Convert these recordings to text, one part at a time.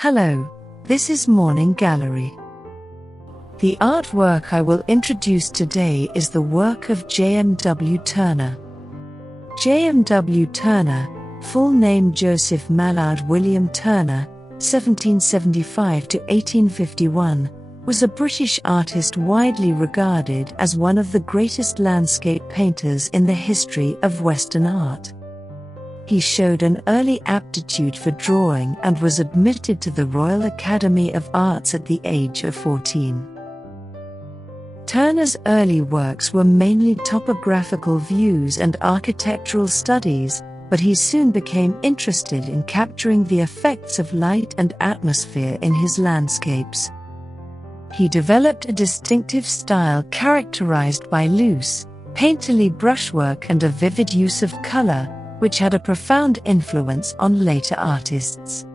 Hello, this is Morning Gallery. The artwork I will introduce today is the work of J.M.W. Turner. J.M.W. Turner, full name Joseph Mallord William Turner, 1775 to 1851, was a British artist widely regarded as one of the greatest landscape painters in the history of Western art. He showed an early aptitude for drawing and was admitted to the Royal Academy of Arts at the age of 14. Turner's early works were mainly topographical views and architectural studies, but he soon became interested in capturing the effects of light and atmosphere in his landscapes. He developed a distinctive style characterized by loose, painterly brushwork and a vivid use of color, which had a profound influence on later artists.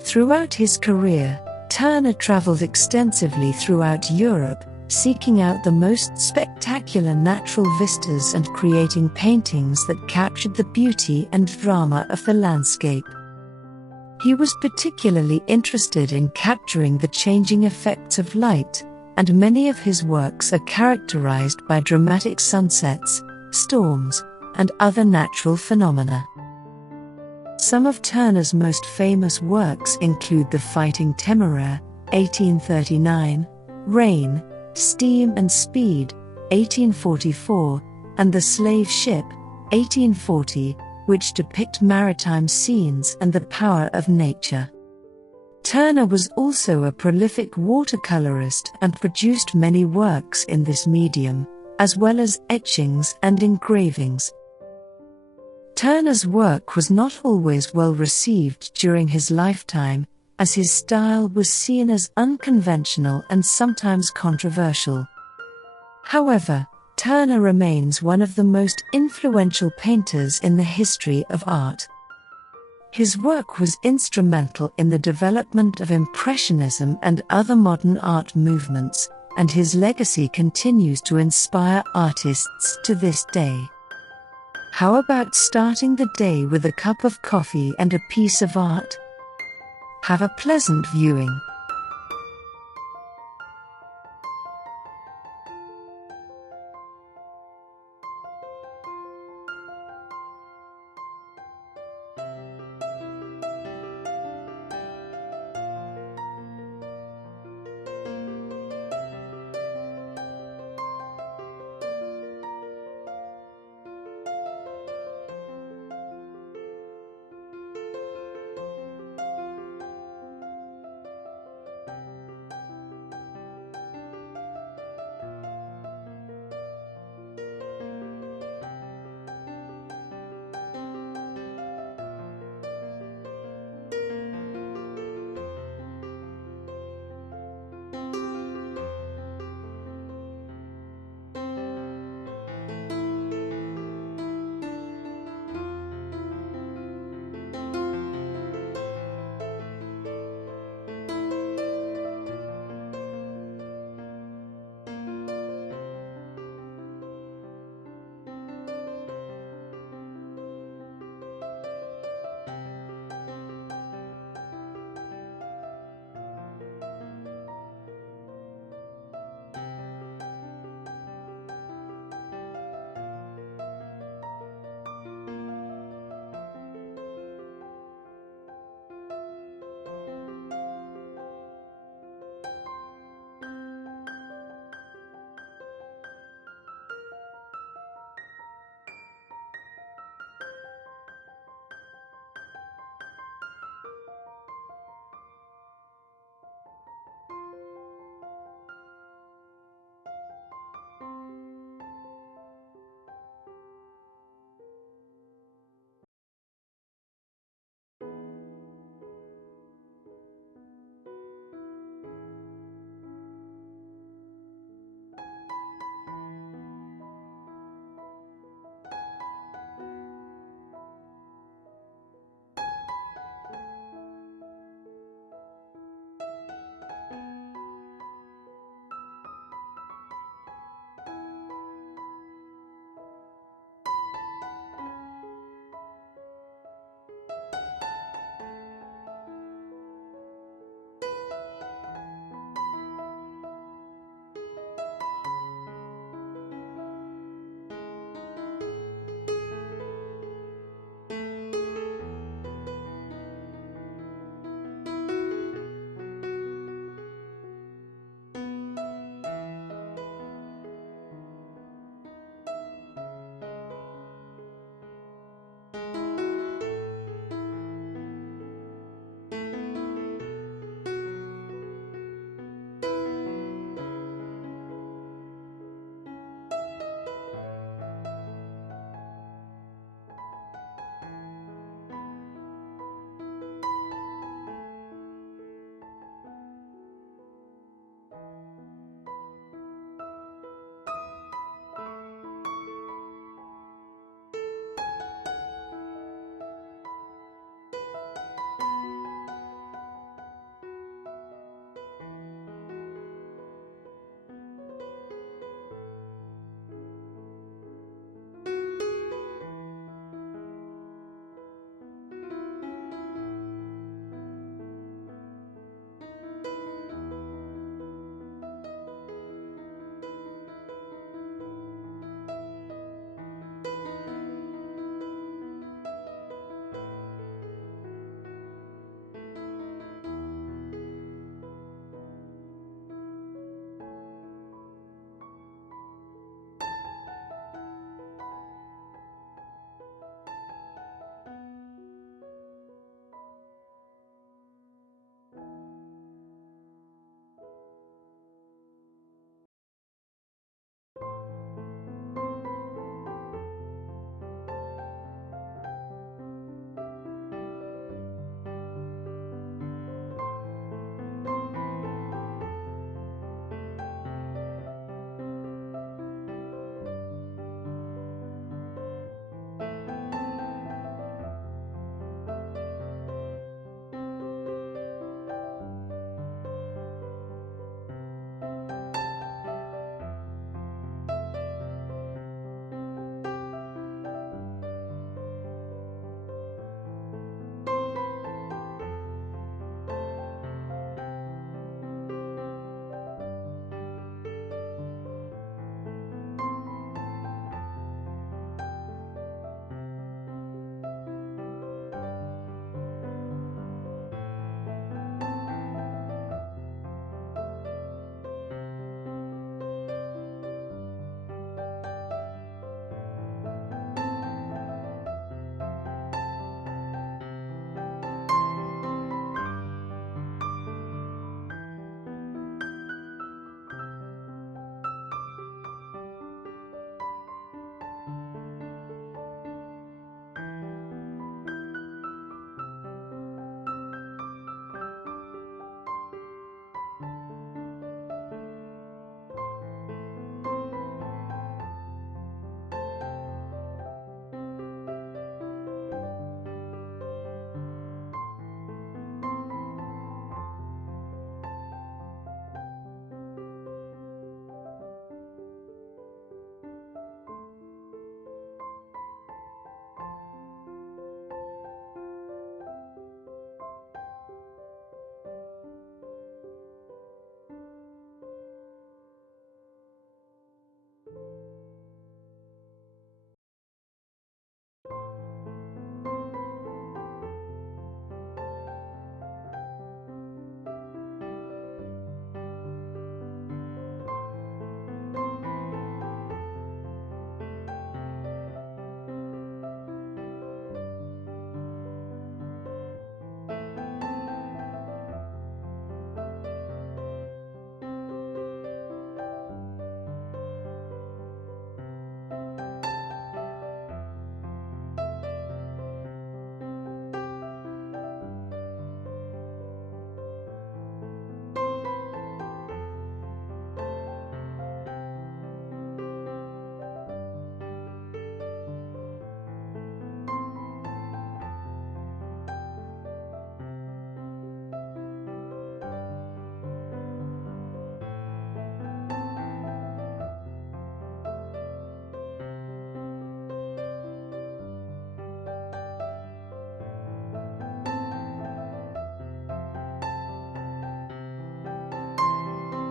Throughout his career, Turner traveled extensively throughout Europe, seeking out the most spectacular natural vistas and creating paintings that captured the beauty and drama of the landscape. He was particularly interested in capturing the changing effects of light, and many of his works are characterized by dramatic sunsets, storms, and other natural phenomena. Some of Turner's most famous works include The Fighting Temeraire, 1839, Rain, Steam and Speed, 1844, and The Slave Ship, 1840, which depict maritime scenes and the power of nature. Turner was also a prolific watercolorist and produced many works in this medium, as well as etchings and engravings. Turner's work was not always well received during his lifetime, as his style was seen as unconventional and sometimes controversial. However, Turner remains one of the most influential painters in the history of art. His work was instrumental in the development of Impressionism and other modern art movements, and his legacy continues to inspire artists to this day. How about starting the day with a cup of coffee and a piece of art? Have a pleasant viewing.